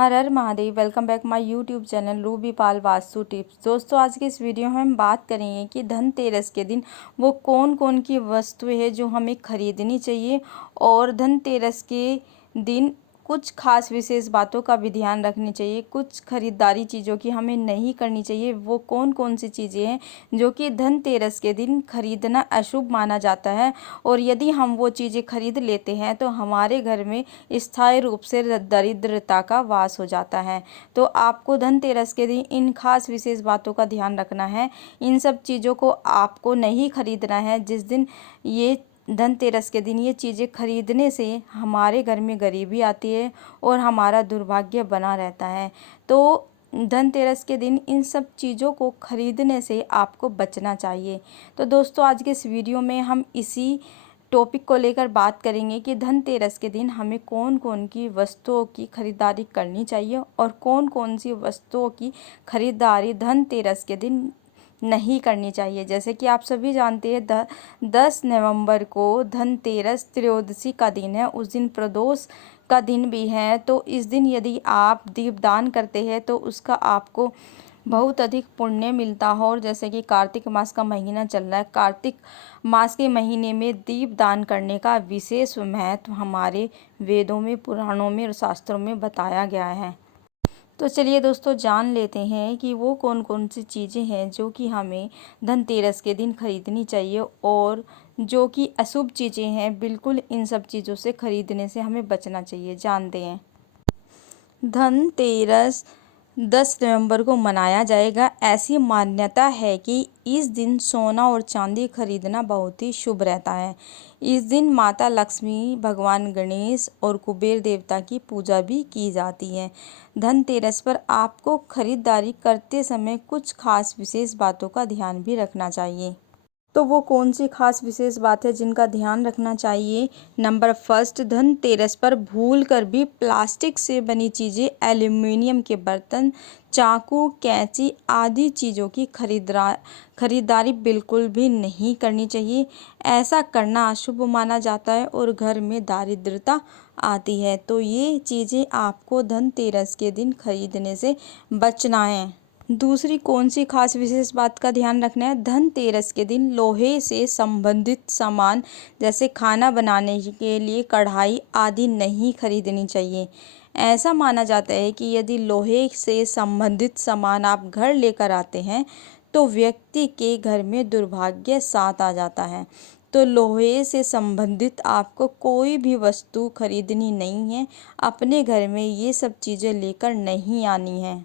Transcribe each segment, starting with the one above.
Her her Mahadev. Welcome back my YouTube channel Ruby Pal vastu tips. दोस्तों, आज के इस वीडियो में हम बात करेंगे कि धनतेरस के दिन वो कौन कौन की वस्तुएं हैं जो हमें खरीदनी चाहिए और धनतेरस के दिन कुछ खास विशेष बातों का भी ध्यान रखनी चाहिए। कुछ खरीदारी चीज़ों की हमें नहीं करनी चाहिए। वो कौन कौन सी चीज़ें हैं जो कि धनतेरस के दिन खरीदना अशुभ माना जाता है, और यदि हम वो चीज़ें खरीद लेते हैं तो हमारे घर में स्थायी रूप से दरिद्रता का वास हो जाता है। तो आपको धनतेरस के दिन इन खास विशेष बातों का ध्यान रखना है। इन सब चीज़ों को आपको नहीं खरीदना है। जिस दिन ये धनतेरस के दिन ये चीज़ें खरीदने से हमारे घर में गरीबी आती है और हमारा दुर्भाग्य बना रहता है। तो धनतेरस के दिन इन सब चीज़ों को खरीदने से आपको बचना चाहिए। तो दोस्तों, आज के इस वीडियो में हम इसी टॉपिक को लेकर बात करेंगे कि धनतेरस के दिन हमें कौन कौन की वस्तुओं की खरीदारी करनी चाहिए और कौन कौन सी वस्तुओं की खरीदारी धनतेरस के दिन नहीं करनी चाहिए। जैसे कि आप सभी जानते हैं 10 नवंबर को धनतेरस त्रयोदशी का दिन है। उस दिन प्रदोष का दिन भी है। तो इस दिन यदि आप दीपदान करते हैं तो उसका आपको बहुत अधिक पुण्य मिलता हो। और जैसे कि कार्तिक मास का महीना चल रहा है, कार्तिक मास के महीने में दीप दान करने का विशेष महत्व हमारे वेदों में, पुराणों में और शास्त्रों में बताया गया है। तो चलिए दोस्तों, जान लेते हैं कि वो कौन कौन सी चीज़ें हैं जो कि हमें धनतेरस के दिन खरीदनी चाहिए और जो कि अशुभ चीज़ें हैं, बिल्कुल इन सब चीज़ों से खरीदने से हमें बचना चाहिए। जानते हैं, धनतेरस 10 नवंबर को मनाया जाएगा। ऐसी मान्यता है कि इस दिन सोना और चांदी खरीदना बहुत ही शुभ रहता है। इस दिन माता लक्ष्मी, भगवान गणेश और कुबेर देवता की पूजा भी की जाती है। धनतेरस पर आपको खरीदारी करते समय कुछ खास विशेष बातों का ध्यान भी रखना चाहिए। तो वो कौन सी खास विशेष बात है जिनका ध्यान रखना चाहिए? नंबर फर्स्ट, धनतेरस पर भूल कर भी प्लास्टिक से बनी चीज़ें, एल्युमिनियम के बर्तन, चाकू, कैंची आदि चीज़ों की खरीदारी बिल्कुल भी नहीं करनी चाहिए। ऐसा करना अशुभ माना जाता है और घर में दारिद्रता आती है। तो ये चीज़ें आपको धनतेरस के दिन खरीदने से बचना है। दूसरी कौन सी खास विशेष बात का ध्यान रखना है? धनतेरस के दिन लोहे से संबंधित सामान जैसे खाना बनाने के लिए कढ़ाई आदि नहीं खरीदनी चाहिए। ऐसा माना जाता है कि यदि लोहे से संबंधित सामान आप घर लेकर आते हैं तो व्यक्ति के घर में दुर्भाग्य साथ आ जाता है। तो लोहे से संबंधित आपको कोई भी वस्तु खरीदनी नहीं है। अपने घर में ये सब चीज़ें लेकर नहीं आनी है।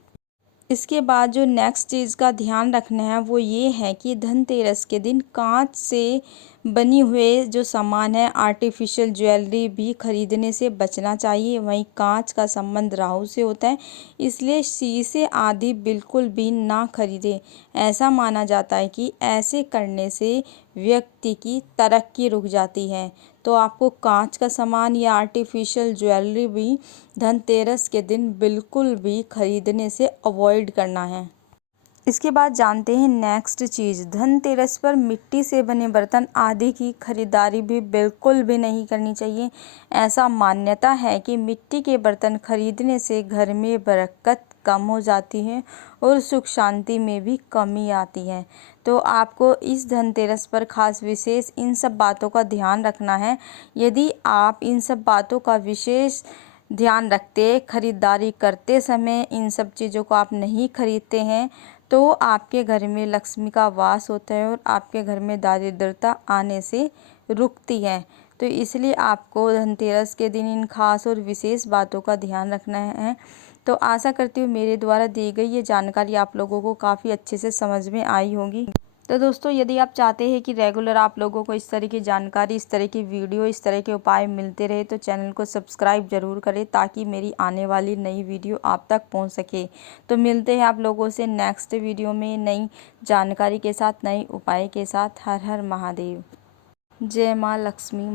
इसके बाद जो नेक्स्ट चीज़ का ध्यान रखना है वो ये है कि धनतेरस के दिन कांच से बनी हुए जो सामान है, आर्टिफिशियल ज्वेलरी भी खरीदने से बचना चाहिए। वहीं कांच का संबंध राहु से होता है, इसलिए शीशे आदि बिल्कुल भी ना खरीदें। ऐसा माना जाता है कि ऐसे करने से व्यक्ति की तरक्की रुक जाती है। तो आपको कांच का सामान या आर्टिफिशियल ज्वेलरी भी धनतेरस के दिन बिल्कुल भी खरीदने से अवॉइड करना है। इसके बाद जानते हैं नेक्स्ट चीज़, धनतेरस पर मिट्टी से बने बर्तन आदि की खरीदारी भी बिल्कुल भी नहीं करनी चाहिए। ऐसा मान्यता है कि मिट्टी के बर्तन खरीदने से घर में बरकत कम हो जाती है और सुख शांति में भी कमी आती है। तो आपको इस धनतेरस पर खास विशेष इन सब बातों का ध्यान रखना है। यदि आप इन सब बातों का विशेष ध्यान रखते, खरीदारी करते समय इन सब चीज़ों को आप नहीं खरीदते हैं तो आपके घर में लक्ष्मी का वास होता है और आपके घर में दारिद्रता आने से रुकती है। तो इसलिए आपको धनतेरस के दिन इन खास और विशेष बातों का ध्यान रखना है। तो आशा करती हूँ मेरे द्वारा दी गई ये जानकारी आप लोगों को काफ़ी अच्छे से समझ में आई होगी। तो दोस्तों, यदि आप चाहते हैं कि रेगुलर आप लोगों को इस तरह की जानकारी, इस तरह की वीडियो, इस तरह के उपाय मिलते रहे तो चैनल को सब्सक्राइब ज़रूर करें ताकि मेरी आने वाली नई वीडियो आप तक पहुंच सके। तो मिलते हैं आप लोगों से नेक्स्ट वीडियो में नई जानकारी के साथ, नए उपाय के साथ। हर हर महादेव। जय माँ लक्ष्मी।